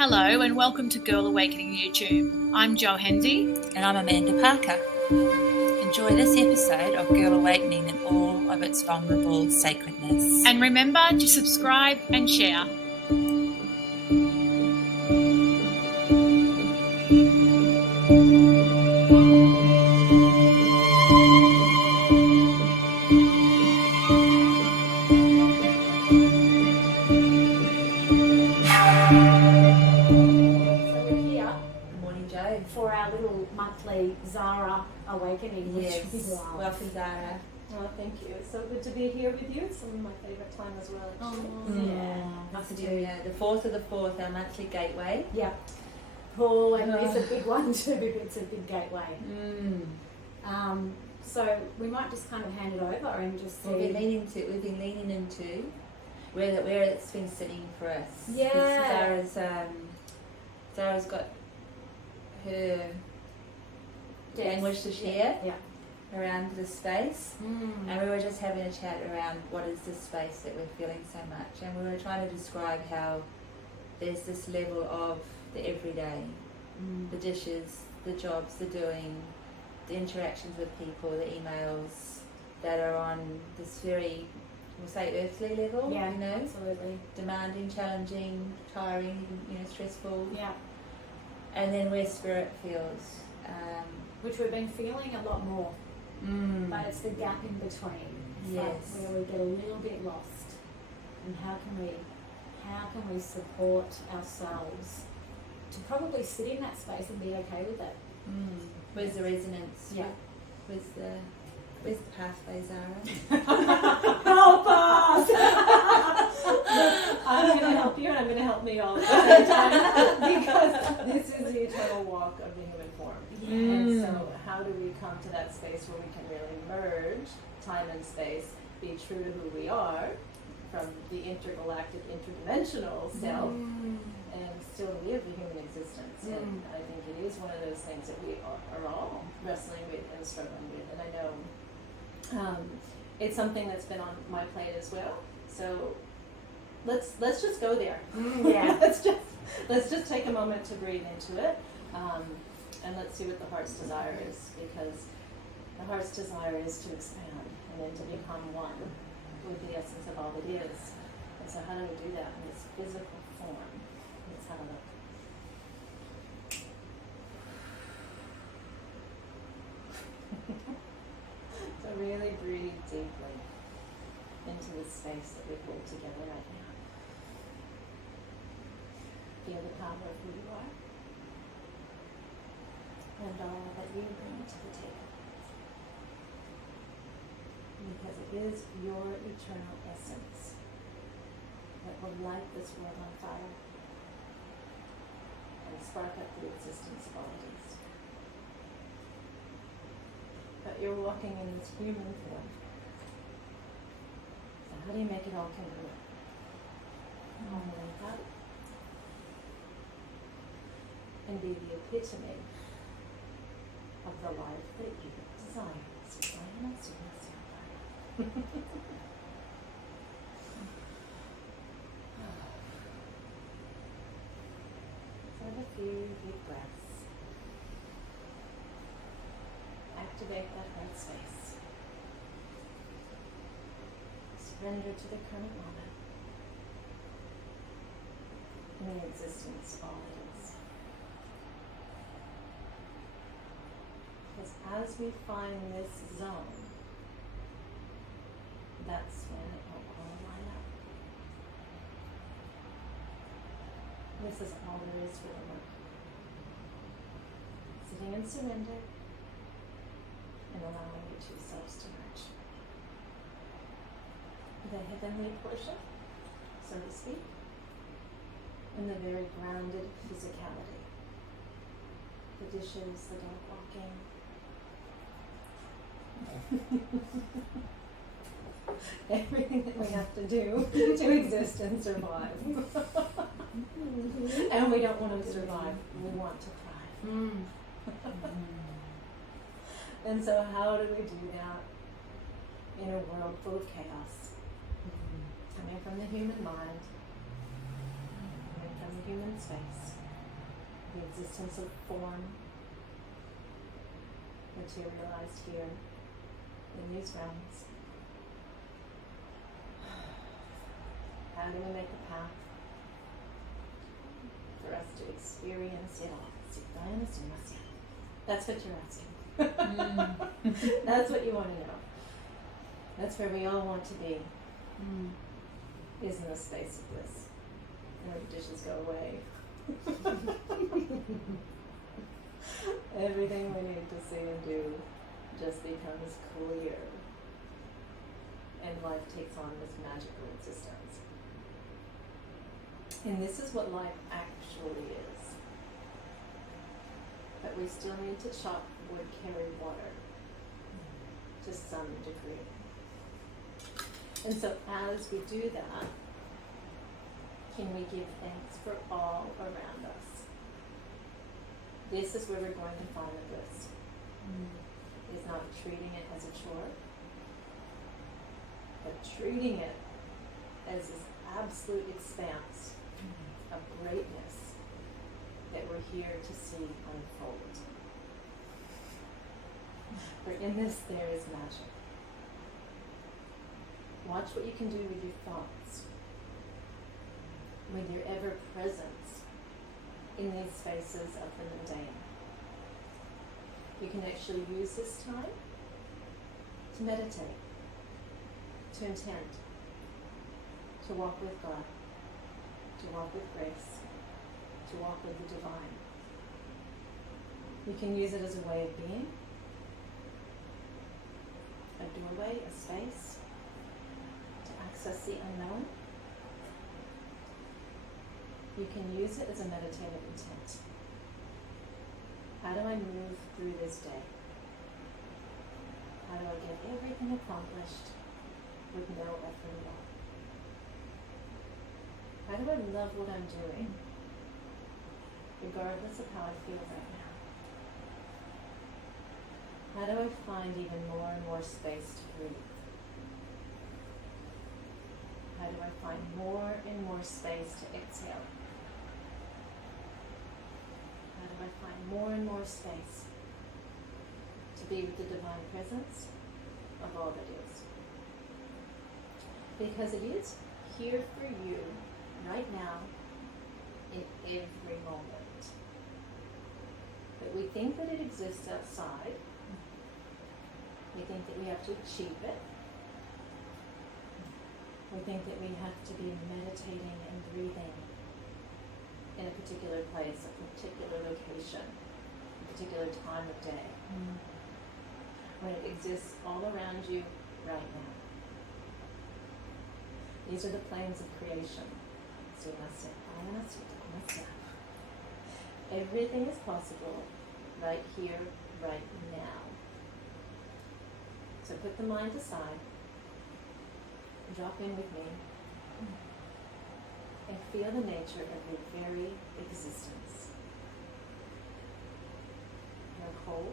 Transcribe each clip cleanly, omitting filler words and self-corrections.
Hello and welcome to Girl Awakening YouTube. I'm Jo Hendy. And I'm Amanda Parker. Enjoy this episode of Girl Awakening in all of its vulnerable sacredness. And remember to subscribe and share. For our little monthly Zhara Awakening. Yes, welcome Zhara. Oh, thank you. It's so good to be here with you. It's some of my favourite time as well. Yeah, Us too. The 4th of the 4th, our monthly gateway. Yeah. Paul, and it's a big one too. It's a big gateway. So we might just kind of hand it over and just see. We've been leaning into where it's been sitting for us. Yeah. Zara's got her language to share around this space, and we were just having a chat around what is this space that we're feeling so much, and we were trying to describe how there's this level of the everyday, the dishes, the jobs, the doing, the interactions with people, the emails that are on this very, we'll say, earthly level, absolutely demanding, challenging, tiring, stressful, and then where spirit feels, which we've been feeling a lot more, but it's the gap in between. Yes. Where we get a little bit lost, and how can we support ourselves to probably sit in that space and be okay with it? Where's the resonance? Yeah. Where's the pathway, Zhara? Help us! I'm going to help you, and I'm going to help me all at the same time, because this is the eternal walk of the human form. And so how do we come to that space where we can really merge time and space, be true to who we are, from the intergalactic, interdimensional self, and still live the human existence? And I think it is one of those things that we are all wrestling with and struggling with. And I know it's something that's been on my plate as well. So let's just go there. let's just take a moment to breathe into it, and let's see what the heart's desire is, because the heart's desire is to expand and then to become one with the essence of all that is. And so how do we do that in this physical form? Let's have a look. So really breathe deeply into the space that we hold together right now. Feel the power of who you are and all that you bring to the table. Because it is your eternal essence that will light this world on fire and spark up the existence of all it is. But you're walking in this human form. So how do you make it all congruent? Up and be the epitome of the life that you desire. So have a few deep breaths. Activate that heart space. Surrender to the current moment. In the existence all it is. Because as we find this zone, that's when it will all line up. This is all there is for the work. Sitting in surrender and allowing the two selves to merge. The heavenly portion, so to speak, and the very grounded physicality. The dishes, the dog walking. Everything that we have to do to exist and survive. And we don't want to survive, we want to thrive. And so how do we do that in a world full of chaos? Coming from the human mind, coming from the human space, the existence of form materialized here in these realms. How do we make a path for us to experience it all? That's what you're asking. That's what you want to know. That's where we all want to be. Is in the space of bliss. And the dishes go away. Everything we need to see and do just becomes clear. And life takes on this magical existence. And this is what life actually is. But we still need to chop wood, carry water to some degree. And so as we do that, can we give thanks for all around us? This is where we're going to find the bliss. Is not treating it as a chore, but treating it as this absolute expanse of greatness that we're here to see unfold. For in this there is magic. Watch what you can do with your thoughts, with your ever presence in these spaces of the mundane. You can actually use this time to meditate, to intend, to walk with God, to walk with grace, to walk with the divine. You can use it as a way of being, a doorway, a space, to access the unknown. You can use it as a meditative intent. How do I move through this day? How do I get everything accomplished with no effort at all? How do I love what I'm doing, regardless of how I feel right now? How do I find even more and more space to breathe? How do I find more and more space to exhale? How do I find more and more space to be with the divine presence of all that is? Because it is here for you right now in every moment. But we think that it exists outside. We think that we have to achieve it. We think that we have to be meditating and breathing in a particular place, a particular location, a particular time of day. When it exists all around you right now. These are the planes of creation. Everything is possible right here, right now. So put the mind aside, drop in with me, and feel the nature of your very existence. You're whole,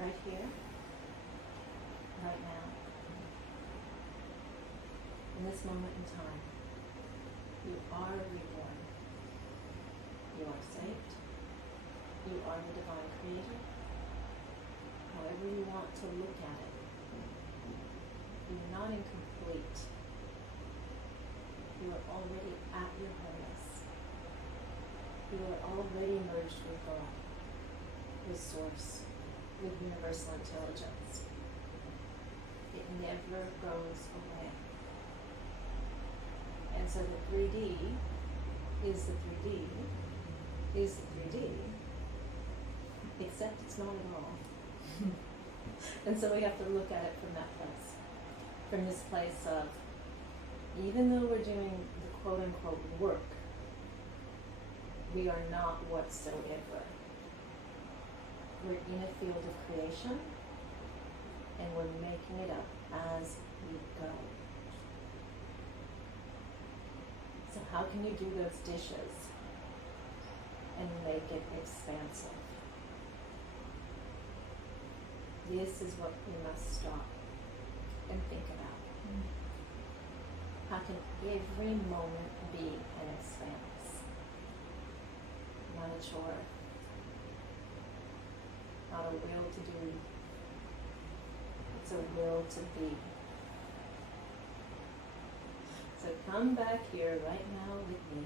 right here, right now. In this moment in time, you are reborn. You are saved. You are the divine creator. However you want to look at it. You're not incomplete. You are already at your wholeness. You are already merged with God, with Source, with universal intelligence. It never goes away. And so the 3D is the 3D, is the 3D, except it's not at all. And so we have to look at it from that place. From this place of, even though we're doing the quote-unquote work, we are not whatsoever. We're in a field of creation, and we're making it up as we go. So how can you do those dishes and make it expansive? This is what we must stop and think about. How can every moment be an expanse? Not a chore, not a will to do. It's a will to be. So come back here right now with me.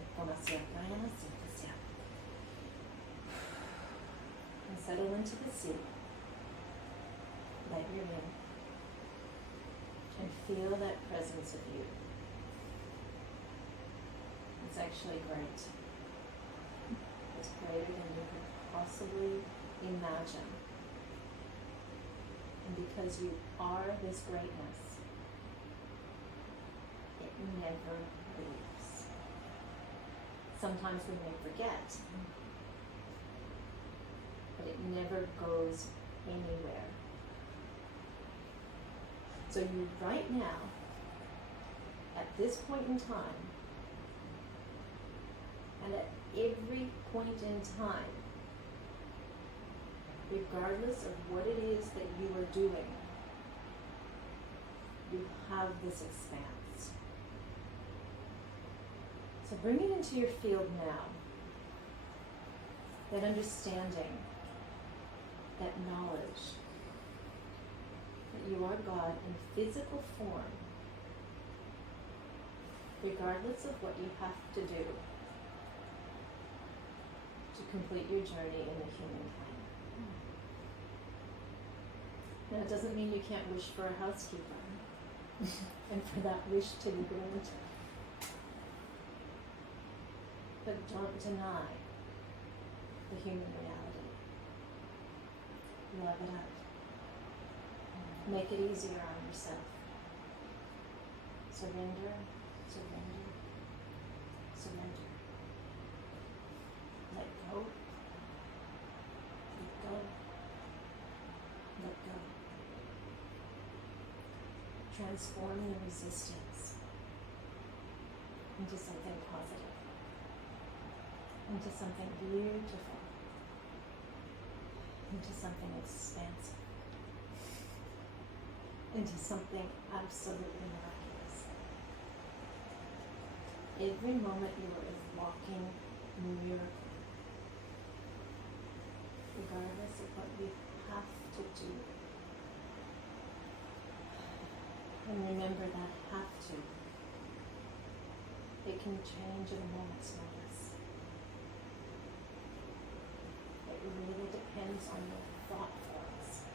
And settle into the seat. Let your in. And feel that presence of you. It's actually great. It's greater than you could possibly imagine. And because you are this greatness, it never leaves. Sometimes we may forget, but it never goes anywhere. So you right now, at this point in time, and at every point in time, regardless of what it is that you are doing, you have this expanse. So bring it into your field now. That understanding, that knowledge, that you are God in physical form, regardless of what you have to do to complete your journey in the humankind. Now, it doesn't mean you can't wish for a housekeeper and for that wish to be granted. But don't deny the human reality. Love it up. Make it easier on yourself. Surrender, surrender, surrender. Let go. Let go. Let go. Transform the resistance into something positive, into something beautiful, into something expansive, into something absolutely miraculous. Every moment you are a walking miracle, regardless of what you have to do. And remember that have to. It can change at a moment's notice. It really depends on your thought forms.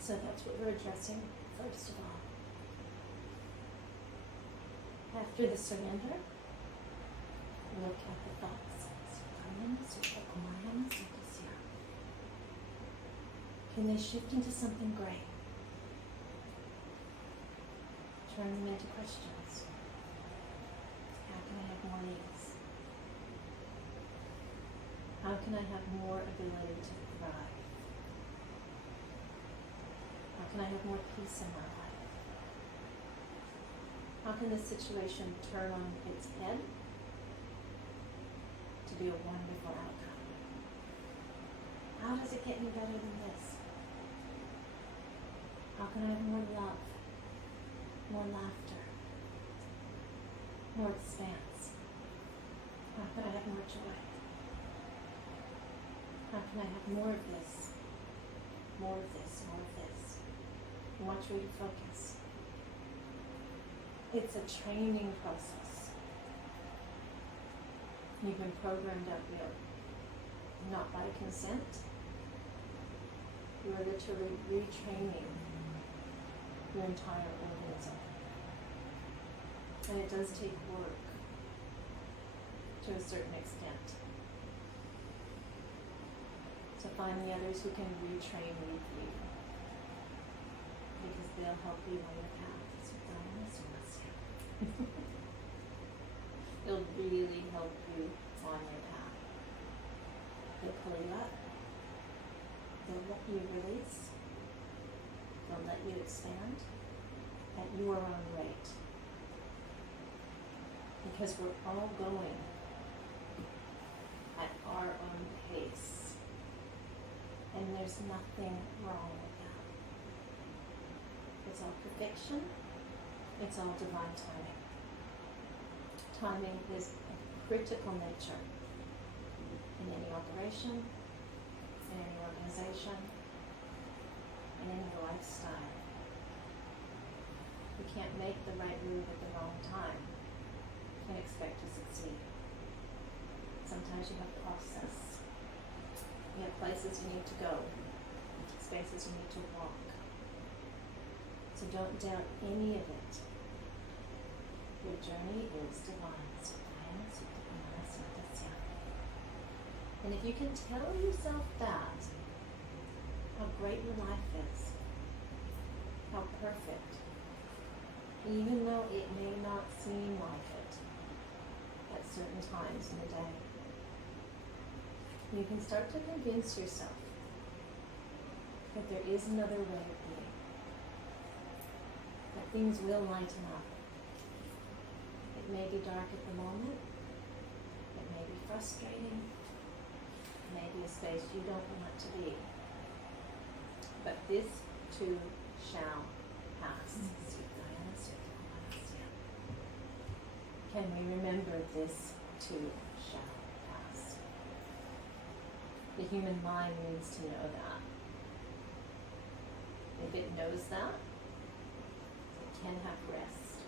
So that's what we're addressing first of all. After the surrender, look at the thoughts. Can they shift into something great? Turn them into questions. How can I have more ease? How can I have more ability to thrive? How can I have more peace in my life? How can this situation turn on its head to be a wonderful outcome? How does it get any better than this? How can I have more love? More laughter, more expanse? How can I have more joy? How can I have more of this, more of this, more of this? And watch where you focus. It's a training process. You've been programmed up here, not by consent. You are literally retraining your entire organism. And it does take work to a certain extent. So find the others who can retrain with you, because they'll help you on your path. So they'll really help you on your path. They'll pull you up. They'll let you release. They'll let you expand at your own rate. Because we're all going at our own pace. And there's nothing wrong with that. It's all perfection. It's all divine timing. Timing is a critical nature in any operation, in any organization, in any lifestyle. You can't make the right move at the wrong time and expect to succeed. Sometimes you have process. You have places you need to go, spaces you need to walk. So don't doubt any of it. Your journey is divine. And if you can tell yourself that, how great your life is, how perfect, even though it may not seem like it at certain times in the day, you can start to convince yourself that there is another way of being, that things will lighten up. It may be dark at the moment, it may be frustrating, it may be a space you don't want to be, but this too shall pass. Can we remember this too shall pass? The human mind needs to know that. If it knows that, it can have rest.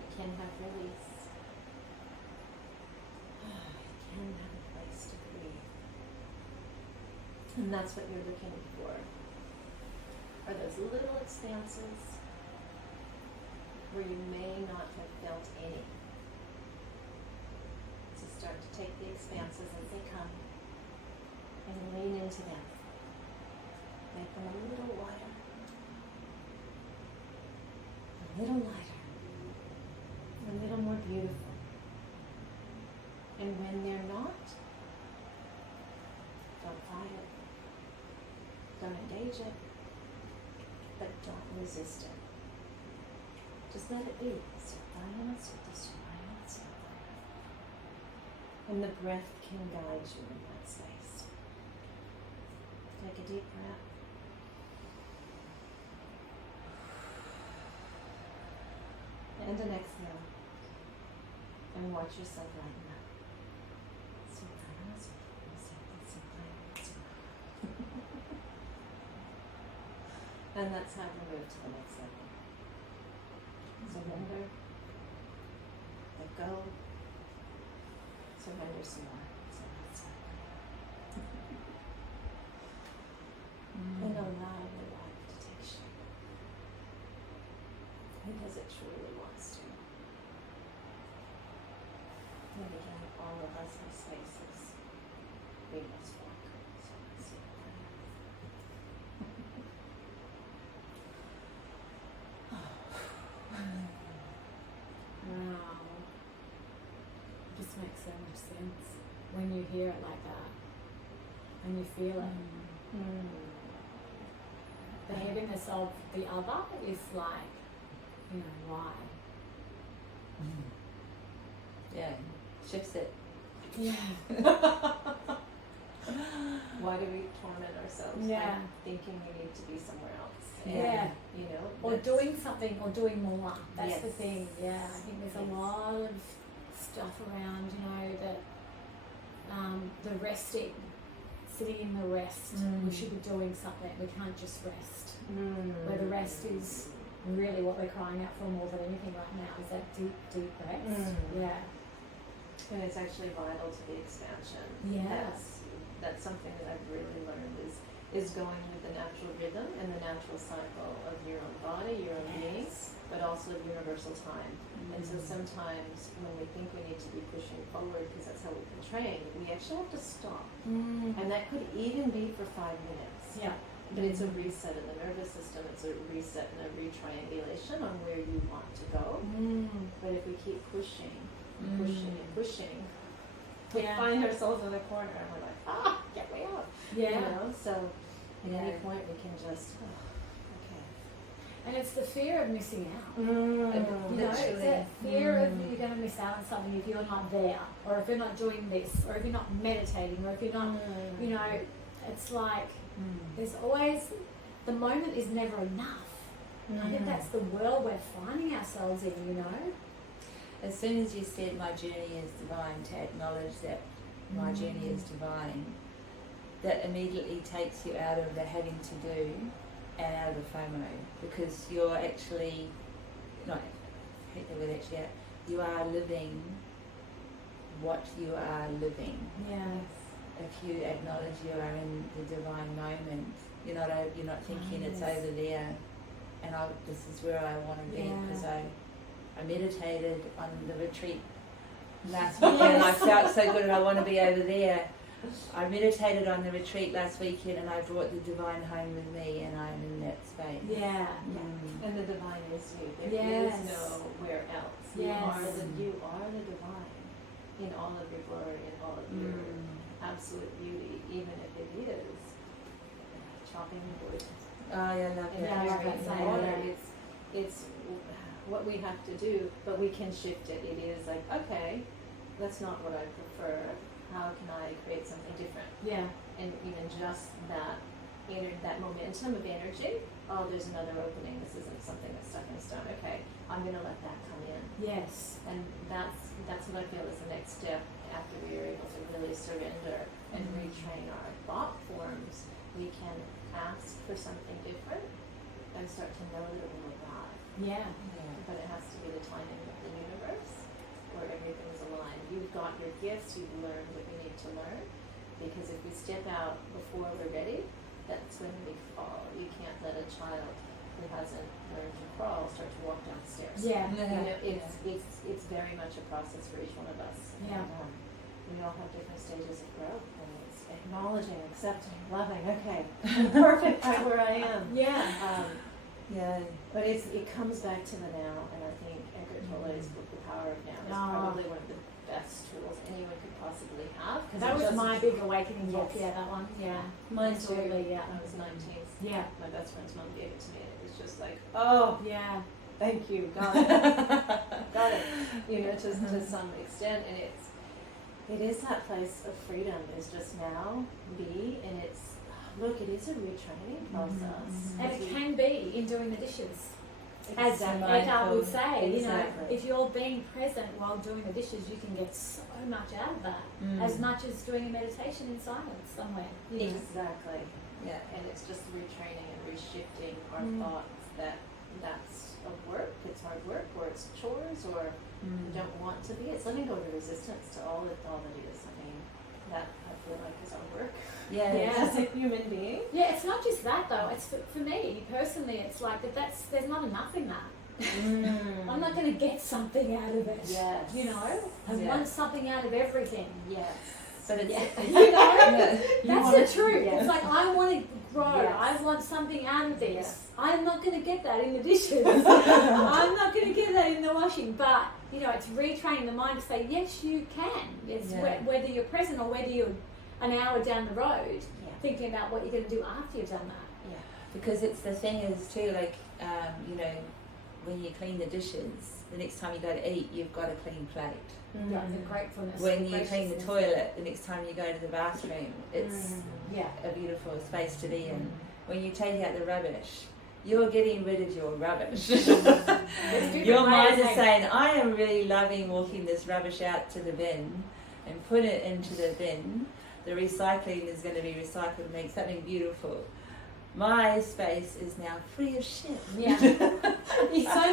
It can have release. It can have a place to breathe. And that's what you're looking for. Are those little expanses where you may not have felt any. So start to take the expanses as they come and lean into them. Make them a little wider, a little lighter, a little more beautiful. And when they're not, don't fight it, don't engage it, but don't resist it. Just let it be. And the breath can guide you in that space. Take a deep breath. And an exhale. And watch yourself lighten up. And that's how we move to the next level. Surrender, let go, surrender some more. And allow your life to take shape. Because it truly wants to. And again, all of us have spaces we must walk. So let's see. Wow. It just makes so much sense when you hear it like that and you feel it. The heaviness of the other is like, you know, why? Yeah, shifts it. Yeah. Why do we torment ourselves Yeah. by thinking we need to be somewhere else? Yeah. You know, Or doing something or doing more. That's the Yes. thing. Yeah, I think there's a lot of stuff around, you know, that the resting, sitting in the rest, we should be doing something. We can't just rest. Where the rest is really what we're crying out for more than anything right now is that deep, deep rest. Yeah. And it's actually vital to the expansion. Yeah. That's something that I've really learned is going with the natural rhythm and the natural cycle of your own body, your own being, but also of universal time. And so sometimes when we think we need to be pushing forward because that's how we've been trained, we actually have to stop. And that could even be for 5 minutes. Yeah. But it's a reset in the nervous system, it's a reset and a retriangulation on where you want to go. But if we keep pushing, pushing and pushing, we find ourselves in a corner and we're like, get way out. Yeah. You know, so at any point we can just, okay. And it's the fear of missing out. You know, it's Literally. that fear of you're going to miss out on something if you're not there, or if you're not doing this, or if you're not meditating, or if you're not, you know, it's like there's always, the moment is never enough. I think that's the world we're finding ourselves in, you know. As soon as you said my journey is divine, to acknowledge that my journey is divine, that immediately takes you out of the having to do and out of the FOMO, because you're actually, not, I hate the word actually, you are living what you are living. Yes. If you acknowledge you are in the divine moment, you're not thinking it's over there, and this is where I want to be, because I meditated on the retreat last weekend and I felt so good and I want to be over there. I meditated on the retreat last weekend and I brought the divine home with me, and I'm in that space. Yeah. And the divine is you. There is nowhere else. Yes. You are the divine in all of your glory, in all of your absolute beauty, even if it is chopping wood. Oh, I love that. Yeah, I love that saying. Water. It's what we have to do, but we can shift it. It is like, okay, that's not what I prefer. How can I create something different? Yeah. And even just that momentum of energy. Oh, there's another opening. This isn't something that's stuck in stone. Okay, I'm going to let that come in. Yes. And that's what I feel is the next step after we are able to really surrender and retrain our thought forms. We can ask for something different and start to know that it will arrive. Yeah. But it has to be the timing of the universe where everything's aligned. You've got your gifts, you've learned what you need to learn, because if we step out before we're ready, that's when we fall. You can't let a child who hasn't learned to crawl start to walk down the stairs. Yeah. It's very much a process for each one of us. Yeah. And, we all have different stages of growth, and it's acknowledging, accepting, loving. Okay, I'm perfect right where I am. Yeah. But it comes back to the now, and I think Eckhart Tolle's book, The Power of Now, is probably one of the best tools anyone could possibly have. That was my big awakening book. Yeah, that one. Yeah. Mine Absolutely, too. yeah. I was 19. Yeah. My best friend's mom gave it to me, and it was just like, oh, Yeah. thank you, got it. Got it. You know, to some extent, and it is that place of freedom, is just now be, and it's, look, it is a retraining process. And it can be in doing the dishes. As Exactly. Eckhart would say, you know, Exactly. if you're being present while doing the dishes, you can get so much out of that. As much as doing a meditation in silence somewhere. You know. Exactly. Yeah. And it's just retraining and reshifting our thoughts that's a work, it's hard work, or it's chores, or you don't want to be. It's letting go of the resistance to all that it is. I mean, that I feel like is our work. Yeah. As a human being. Yeah, it's not just that though. It's for me personally. It's like there's not enough in that. I'm not going to get something out of it. Yes. You know, I want something out of everything. Yes. But it's, You know, that's the truth. Yes. It's like I want to grow. Yes. I want something out of this. Yes. I'm not going to get that in the dishes. I'm not going to get that in the washing. But you know, it's retraining the mind to say yes, you can. It's whether you're present or whether you're an hour down the road thinking about what you're going to do after you've done that. yeah, because it's the thing is too, like, you know, when you clean the dishes, the next time you go to eat, you've got a clean plate. Yeah, the gratefulness. When the you clean the graciousness. toilet, the next time you go to the bathroom, it's Yeah. a beautiful space to be in. When you take out the rubbish, you're getting rid of your rubbish. Your mind is saying, I am really loving walking this rubbish out to the bin and put it into the bin. The recycling is going to be recycled and make something beautiful. My space is now free of shit. Yeah. So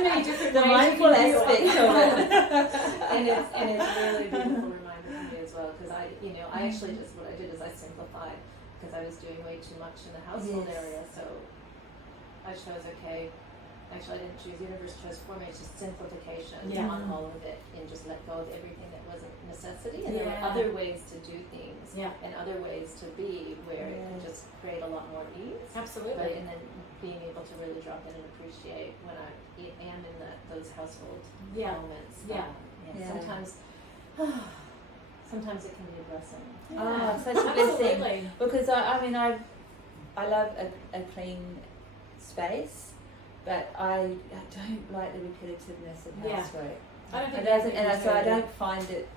many different The ways mindful you can do aspect it. of it. and it's really beautiful reminder for me as well, because I actually just, what I did is I simplified, because I was doing way too much in the household area, so I chose, actually I didn't choose, the universe chose for me, it's just simplification on all of it, and just let go of everything that wasn't necessity, and there were other ways to do things, and other ways to be, where it could just create a lot more ease. Absolutely. But, and then being able to really drop in and appreciate when I am in those household moments. Sometimes it can be a blessing. Oh, such a blessing. Because I love a clean space, but I don't like the repetitiveness of housework. I don't think I don't find it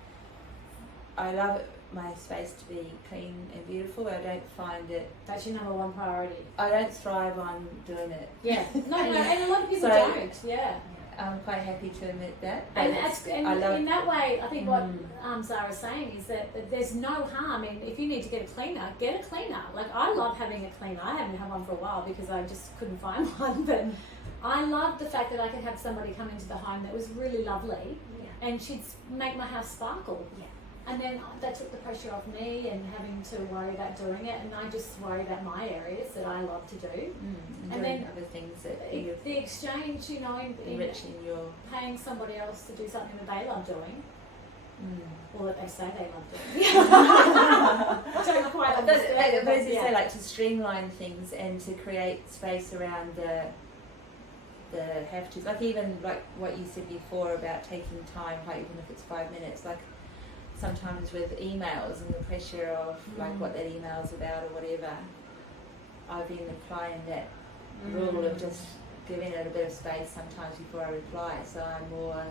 I love my space to be clean and beautiful, but I don't find it. That's your number one priority. I don't thrive on doing it. Yeah. No, and a lot of people So- don't. Yeah. I'm quite happy to admit that. but And, it's- that's, and I love in that way, I think what Mm. Zara's saying is that there's no harm in, if you need to get a cleaner, get a cleaner. Like, I love having a cleaner. I haven't had one for a while because I just couldn't find one, but I love the fact that I could have somebody come into the home that was really lovely, and she'd make my house sparkle. Yeah. And then that took the pressure off me and having to worry about doing it, and I just worry about my areas that I love to do. and and doing then other things that you The exchange, you know, in enriching your. paying somebody else to do something that they love doing, or that they say they love doing. I don't quite But understand. as you say, like to streamline things and to create space around the have tos, like even like what you said before about taking time, like even if it's 5 minutes, like sometimes with emails and the pressure of like what that email's about or whatever, I've been applying that rule of just giving it a bit of space sometimes before I reply, so I'm more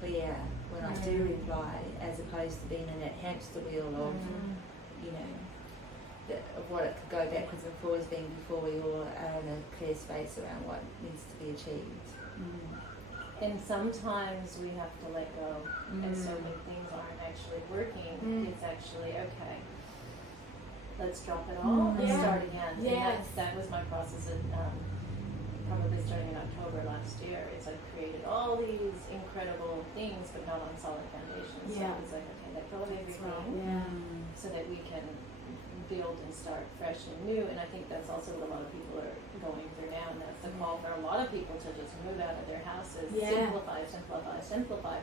clear when I do reply, as opposed to being in that hamster wheel of you know, of what it could go backwards and forwards, being before we all are in a clear space around what needs to be achieved. And sometimes we have to let go, and so when things aren't actually working, it's actually okay. Let's drop it all and start again. Yes. And that was my process of probably starting in October last year. It's I created all these incredible things, but not on solid foundations. So Yeah. it's like, okay, let go of everything Yeah. so that we can build and start fresh and new. And I think that's also what a lot of people are going through now, and that's the call for a lot of people to just move out of their houses, simplify,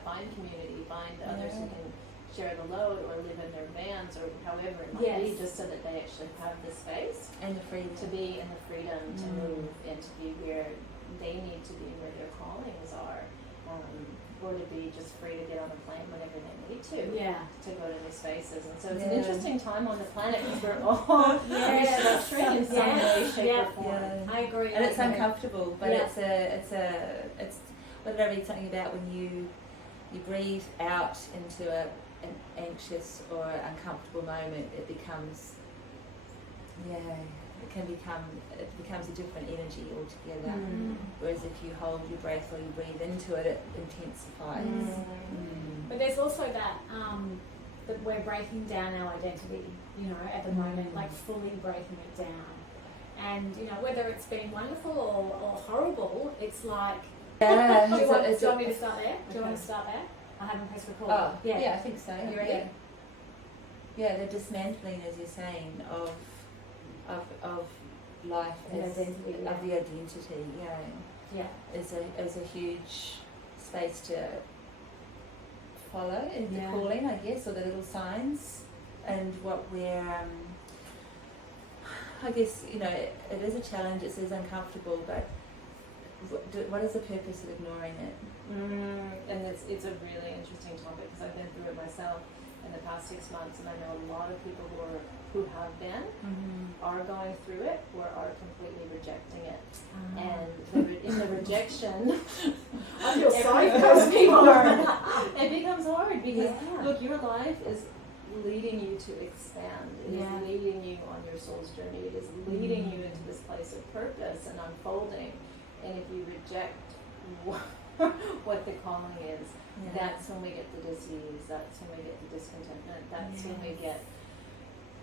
find community, find others who can share the load or live in their vans or however it might be, just so that they actually have the space And the freedom to be and the freedom to move and to be where they need to be, where their callings are, or to be just free to get on a plane whenever they need to go to new spaces. And so it's an interesting time on the planet because we're all restructuring in some way, shape, or form. Yeah. I agree. and it's I agree. uncomfortable, but it's what did I read something about when you breathe out into an anxious or uncomfortable moment, it becomes it becomes a different energy altogether. Whereas if you hold your breath or you breathe into it, it intensifies. But there's also that that we're breaking down our identity, you know, at the moment, like fully breaking it down. And, you know, whether it's been wonderful or horrible, it's like, do you want me to start there? Do you want to start there? I haven't pressed record. Oh, yeah, I think so. You ready? Yeah, the dismantling, as you're saying, of life The as identity, of the identity, is a huge space to follow in the calling, I guess, or the little signs, and what we're I guess, you know, it is a challenge. It is uncomfortable, but what is the purpose of ignoring it? And it's a really interesting topic because I've been through it myself in the past 6 months, and I know a lot of people who have been are going through it or are completely rejecting it. And in the rejection, I feel sorry for those people. It becomes hard because look, your life is leading you to expand. It is leading you on your soul's journey. It is leading you into this place of purpose and unfolding. And if you reject what the calling is, that's when we get the disease, that's when we get the discontentment, that's when we get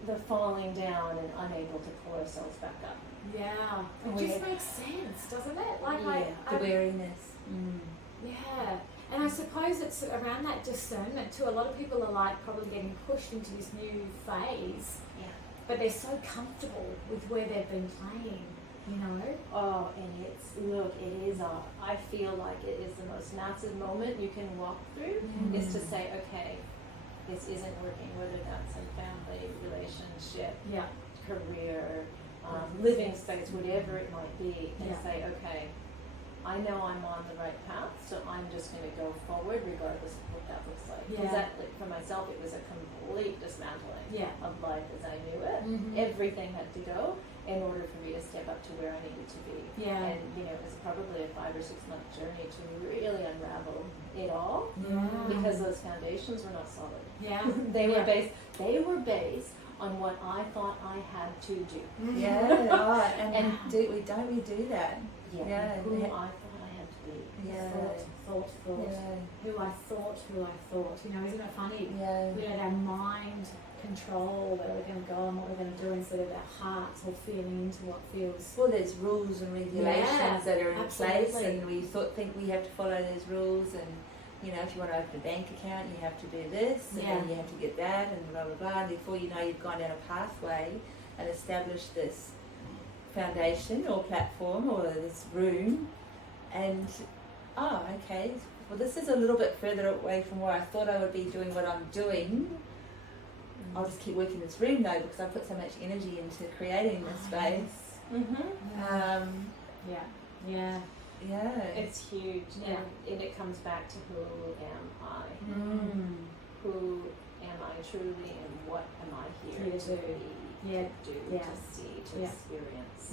the falling down and unable to pull ourselves back up. Yeah, it just makes sense, doesn't it? Like the weariness. Yeah, and I suppose it's around that discernment too. A lot of people are like probably getting pushed into this new phase, but they're so comfortable with where they've been playing, you know? Oh, and it is I feel like it is the most massive moment you can walk through, is to say, okay, this isn't working, whether that's a family, relationship, career, living space, whatever it might be, and say, okay, I know I'm on the right path, so I'm just going to go forward regardless of what that looks like. Because that, like, for myself, it was a complete dismantling of life as I knew it. Everything had to go, in order for me to step up to where I needed to be. Yeah. And you know, it was probably a 5 or 6 month journey to really unravel it all, because those foundations were not solid. Yeah. They were based on what I thought I had to do. Yeah, right. And don't we do that? Yeah. Who I thought I had to be. Yeah. Thought. Yeah. Who I thought. You know, isn't it funny? Yeah. We let our mind control where we're going to go and what we're going to do instead of our hearts or feeling into what feels. Well, there's rules and regulations that are in place, absolutely. and we think we have to follow those rules. And you know, if you want to open a bank account, you have to do this, and then you have to get that, and blah blah blah. And before you know, you've gone down a pathway and established this foundation or platform or this room, and okay, well, this is a little bit further away from where I thought I would be doing what I'm doing. I'll just keep working this room though, because I put so much energy into creating this space. Yeah. It's huge. And it comes back to who am I? Who am I truly, and what am I here to be, to do, to see, to experience?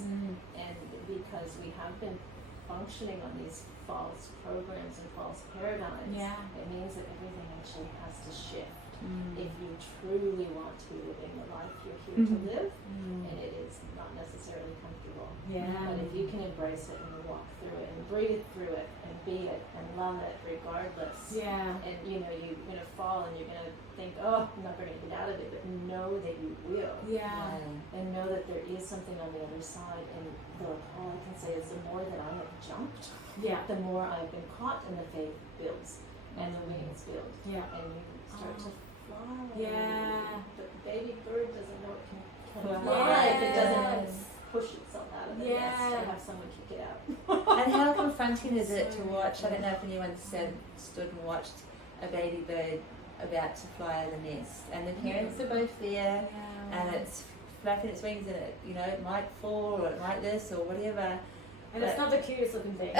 And because we have been functioning on these false programs and false paradigms, it means that everything actually has to shift. If you truly want to be living the life you're here to live, and it is not necessarily comfortable. But if you can embrace it and walk through it and breathe through it and be it and love it regardless. And you know, you're gonna fall and you're gonna think, oh, I'm not gonna get out of it, but know that you will. And know that there is something on the other side, and all I can say is the more that I have jumped, the more I've been caught, and the faith builds and the wings build. And you start to fly. But the baby bird doesn't know it can fly if it doesn't push itself out of the nest or have someone kick it out. And how confronting is it to watch? I don't know if anyone stood and watched a baby bird about to fly out of the nest, and the parents are both there, and it's flapping its wings, and it might fall or it might this or whatever. And it's not the cutest looking thing.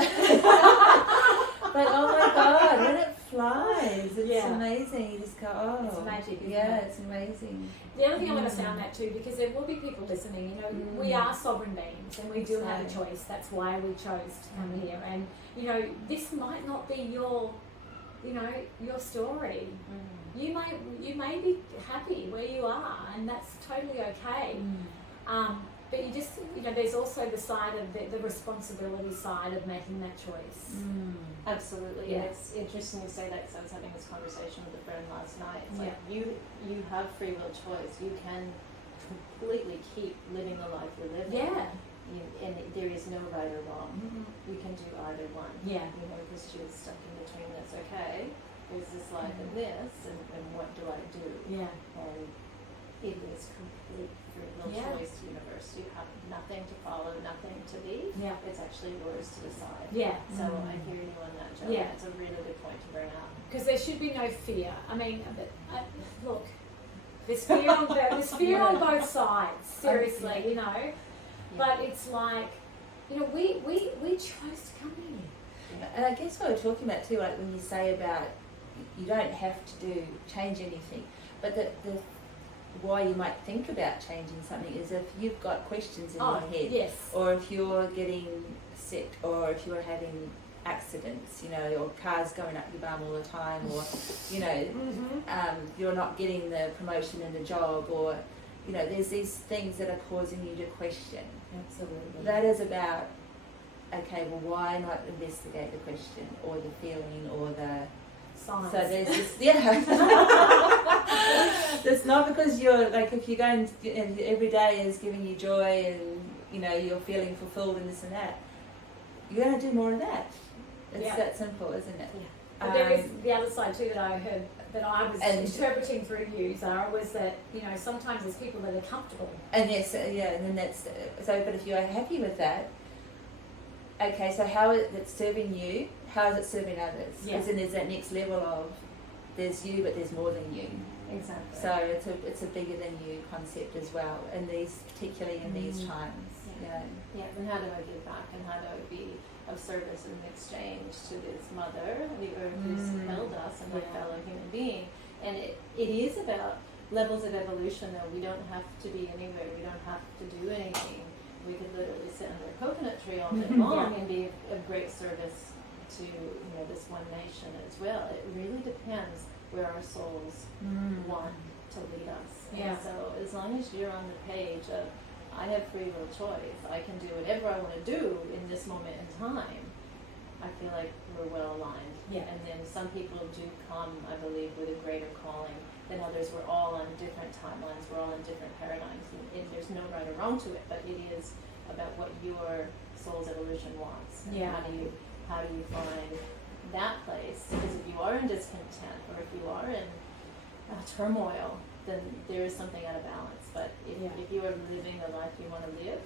But oh my God, when it flies, it's amazing. You just go, oh. It's magic, isn't it? It's amazing. The other thing I want to say on that too, because there will be people listening, you know, we are sovereign beings and we do have a choice. That's why we chose to come here. And, you know, this might not be your story. You may be happy where you are, and that's totally okay. But you just, there's also the side of the responsibility side of making that choice. Absolutely. And it's interesting you say that, because I was having this conversation with a friend last night. It's like you have free will choice. You can completely keep living the life you're living. And there is no right or wrong. You can do either one. Because she was stuck in between this. Okay, there's this life and this, and what do I do? And it is complete free will choice universe. You have nothing to follow, nothing to be. It's actually yours to decide. So I hear you on that, Jo. It's a really good point to bring up. Because there should be no fear. I mean, look, there's fear on both sides. Seriously, But it's like, we chose to come here. And I guess what we're talking about too, like when you say about you don't have to change anything, but the why you might think about changing something is if you've got questions in your head, or if you're getting sick, or if you're having accidents, or cars going up your bum all the time, or you're not getting the promotion in the job, or there's these things that are causing you to question. Absolutely. That is about, okay, well, why not investigate the question or the feeling or the science? So there's this, It's not because you're like, if you're going and every day is giving you joy and you're feeling fulfilled and this and that, you're going to do more of that. It's that simple, isn't it? But there is the other side too that I heard, that I was interpreting through you, Zara, was that sometimes there's people that are comfortable. And yes, and then that's so. But if you're happy with that, okay. So how is it serving you? How is it serving others? Because then there's that next level of there's you, but there's more than you. Exactly. So it's a bigger than you concept as well, and particularly in these times. And how do I give back, and how do I be of service in exchange to this mother, the earth who's held us, and my fellow human being. And it is about levels of evolution, though. We don't have to be anywhere. We don't have to do anything. we could literally sit under a coconut tree all day long and be of great service to this one nation as well. It really depends where our souls want to lead us. And so as long as you're on the page of I have free will choice, I can do whatever I want to do in this moment in time, I feel like we're well aligned. And then some people do come, I believe, with a greater calling than others. We're all on different timelines, we're all in different paradigms, and there's no right or wrong to it, but it is about what your soul's evolution wants. And how do you find that place? Because if you are in discontent, or if you are in turmoil, then there is something out of balance. But if you are living the life you want to live,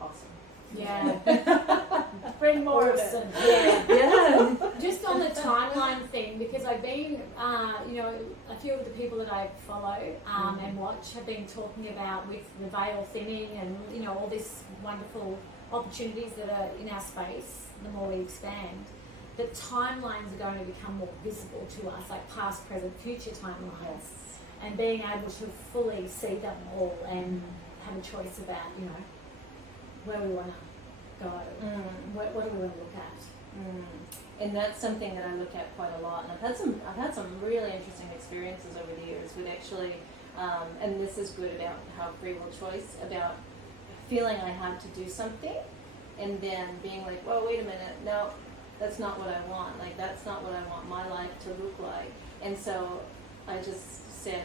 awesome. Bring more of it. Just on the timeline thing, because I've been, a few of the people that I follow and watch have been talking about with the veil thinning and, all these wonderful opportunities that are in our space, the more we expand, that timelines are going to become more visible to us, like past, present, future timelines. And being able to fully see them all and have a choice about, where we want to go, what do we want to look at. And that's something that I look at quite a lot. And I've had some really interesting experiences over the years with actually, and this is good about how free will choice, about feeling I had to do something, and then being like, whoa, wait a minute, no, that's not what I want. Like, that's not what I want my life to look like. And so I just said,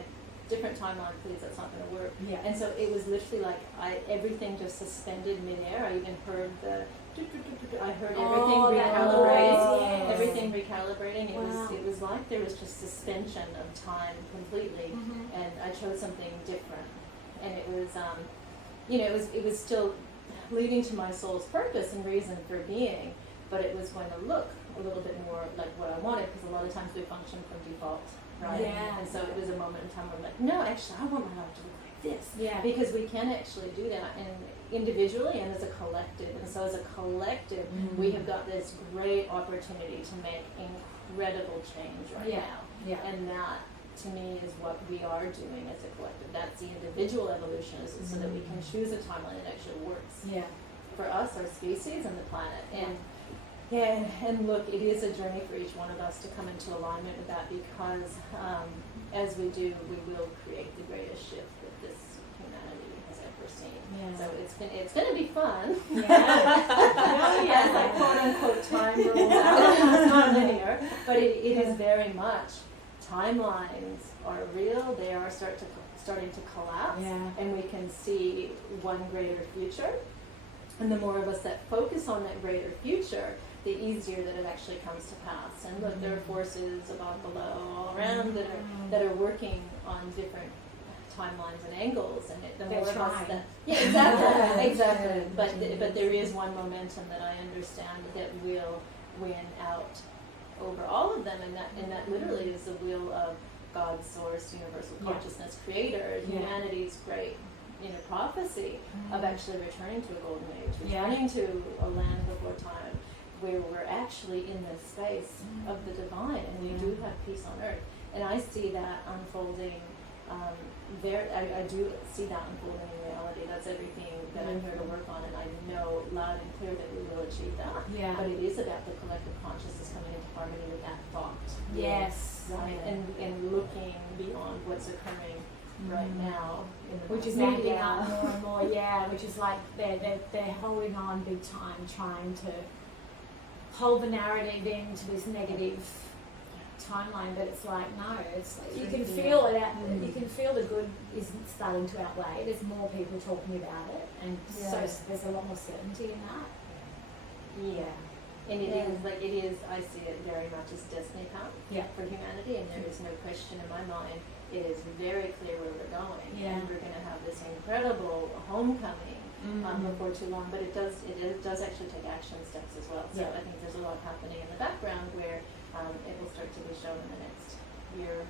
different timeline, please, that's not going to work. And so it was literally like everything just suspended midair. I even heard I heard everything recalibrating. Everything recalibrating. It was like there was just suspension of time completely, and I chose something different. And it was, it was still leading to my soul's purpose and reason for being, but it was going to look a little bit more like what I wanted, because a lot of times we function from default. Right? And so it was a moment in time where I'm like, no, actually, I want my life to look like this. Because we can actually do that, and individually and as a collective. And so as a collective, we have got this great opportunity to make incredible change right now. And that, to me, is what we are doing as a collective. That's the individual evolution, so that we can choose a timeline that actually works for us, our species, and the planet. And look, it is a journey for each one of us to come into alignment with that, because as we do, we will create the greatest shift that this humanity has ever seen. So it's going to be fun. As like quote unquote time rules out. It's not linear, but it is very much. Timelines are real. They are starting to collapse, and we can see one greater future. And the more of us that focus on that greater future, the easier that it actually comes to pass. And look, there are forces above, below, all around that are working on different timelines and angles. And the more of us that, exactly. But there is one momentum that I understand that will win out over all of them, and that literally is the will of God's source, universal consciousness, creator, humanity's great prophecy of actually returning to a golden age, returning to a land before time, where we're actually in this space of the divine, and we do have peace on earth. And I see that unfolding I do see that unfolding in reality. That's everything that I'm here to work on, and I know loud and clear that we will achieve that. But it is about the collective consciousness coming into harmony with that thought. Right? And looking beyond what's occurring right now, which is moving up more and more. Which is like they're holding on big time, trying to hold the narrative into this negative timeline, but it's like, no, it's like you can feel it out. You can feel the good is starting to outweigh. There's more people talking about it, and so there's a lot more certainty in that. And it is, I see it very much as destiny path for humanity, and there is no question in my mind. It is very clear where we're going, and we're going to have this incredible homecoming before too long. But it does actually take action steps as well. So I think there's a lot happening in the background where it will start to be shown in the next year,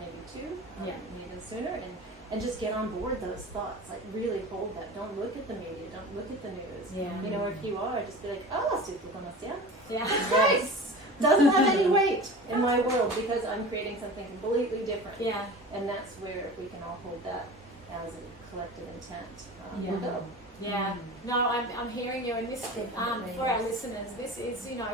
maybe two, even sooner, and just get on board those thoughts. Like, really hold that. Don't look at the media. Don't look at the news. If you are, just be like, oh, super conocida. Nice. Doesn't have any weight in my world, because I'm creating something completely different. And that's where, if we can all hold that as a collective intent, we'll go. Yeah. No, I'm hearing you, and this for our listeners, this is, you know,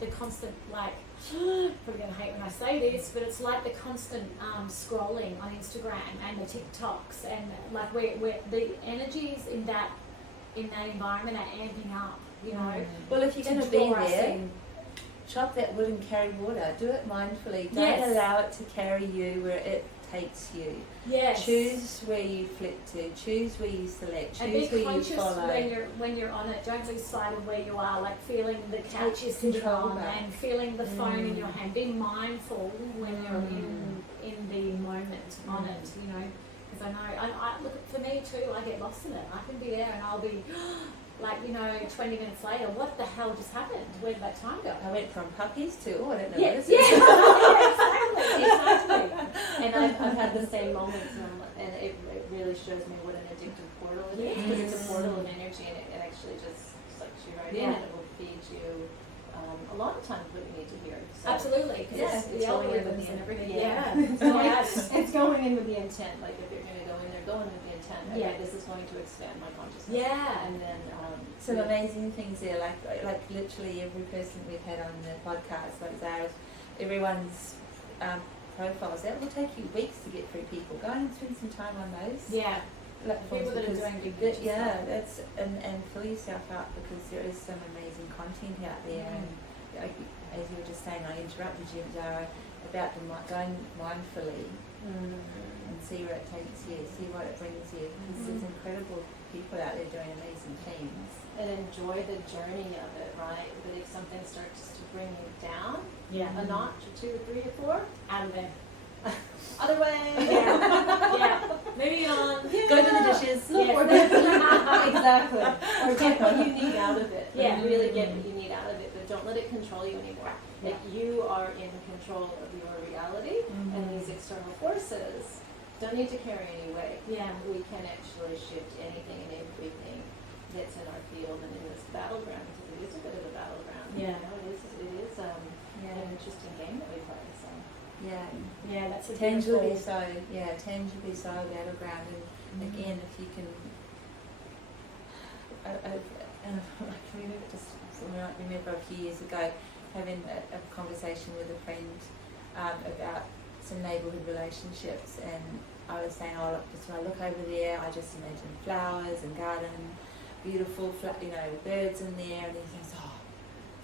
the constant, like, probably gonna hate when I say this, but it's like the constant scrolling on Instagram and the TikToks, and like where the energies in that environment are amping up, you know. Well, if you're going to be draw us there, in. chop that wood and carry water. Do it mindfully. Don't Yes. allow it to carry you where it takes you. Yes. Choose where you flick to. Choose where you select. And be Choose where you conscious follow. when you're on it. Don't lose sight of where you are, like feeling the couch you're Take sitting control on back. and feeling the phone in your hand. Be mindful when you're in the moment on it, you know. Because I know, I look, for me too, I get lost in it. I can be there and I'll be like, you know, 20 minutes later, what the hell just happened? Where did that time go? I went from puppies to, I don't know Yeah, what is yeah, it. exactly. And I've had the same moments, and it really shows me what an addictive portal it is. Because it's a portal of energy, and it actually just sucks you right in, and it will feed you a lot of times what you need to hear. So Absolutely, because Yeah, it's the going in with algorithms the and everything. yeah. Yeah. It's going in with the intent. Like if you're going to go in there, go in with the intent. Okay, Yeah. this is going to expand my consciousness. Yeah. And then Some amazing things there, like literally every person we've had on the podcast, like Zhara's, everyone's profiles. That will take you weeks to get through people. Go and spend some time on those Yeah. platforms. People that are because doing big that- picture yeah, stuff. that's and fill yourself up because there is some amazing content out there. And like, as you were just saying, I interrupted you, Zhara, about going mindfully and see where it takes you, see what it brings you. Because there's incredible people out there doing amazing things. and enjoy the journey of it, right? But if something starts to bring you down Yeah. a notch or 2 or 3 or 4, Out of there. other way. Yeah. Moving on. Go to the dishes. Yeah. Or exactly. Or get what you need out of it. Yeah. Like, really get what you need out of it, but don't let it control you anymore. Like you are in control of your reality, and these external forces don't need to carry any weight. Yeah. We can actually shift anything and everything that's in our field and in this battleground, because it is a bit of a battleground. Yeah. You know, it is an interesting game that we play. So Yeah. Yeah, that's a Tangibly beautiful. so, yeah, tangibly so battleground. And again, if you can, I remember a few years ago having a conversation with a friend about some neighbourhood relationships, and I was saying, oh, look, just when I look over there, I just imagine flowers and garden, beautiful, birds in there, and he thinks, oh,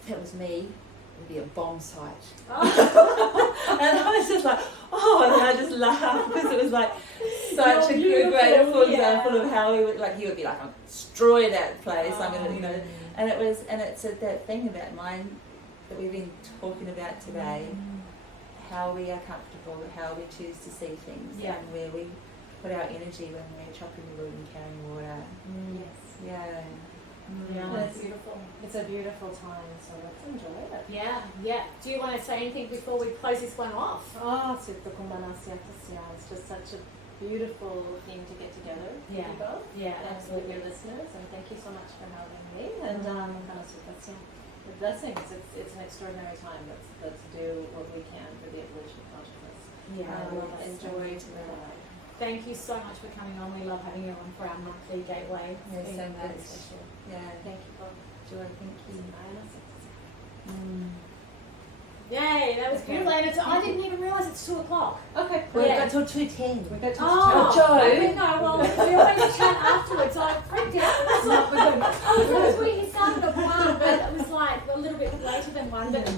if that was me, it would be a bomb site. And I was just like, oh, and I just laughed because it was like such a good, beautiful example of how he would be like, I'll destroy that place. I'm gonna, and it's that thing about mind that we've been talking about today, how we are comfortable, how we choose to see things, and where we put our energy when we're chopping the wood and carrying water. yes. Yeah. Yeah, that's beautiful. It's a beautiful time, so let's enjoy it. Yeah, yeah. Do you want to say anything before we close this one off? It's just such a beautiful thing to get together. Yeah. You both. Yeah, And with your listeners, and thank you so much for having me. And the blessings. It's an extraordinary time. Let's do what we can for the evolution of consciousness. Enjoy the Thank you so much for coming on. We love having you on for our monthly gateway. Yeah, It's been so very much. special. Yeah. Thank you both. Joy, thank you. Yay, that was beautiful. And I didn't even realise it's 2 o'clock. Okay. We've Yeah. got till 2:10. We got to Oh, Joe. okay, no, well, we always chat afterwards. So I freaked out. Because we started at 1, but it was like a little bit later than 1. But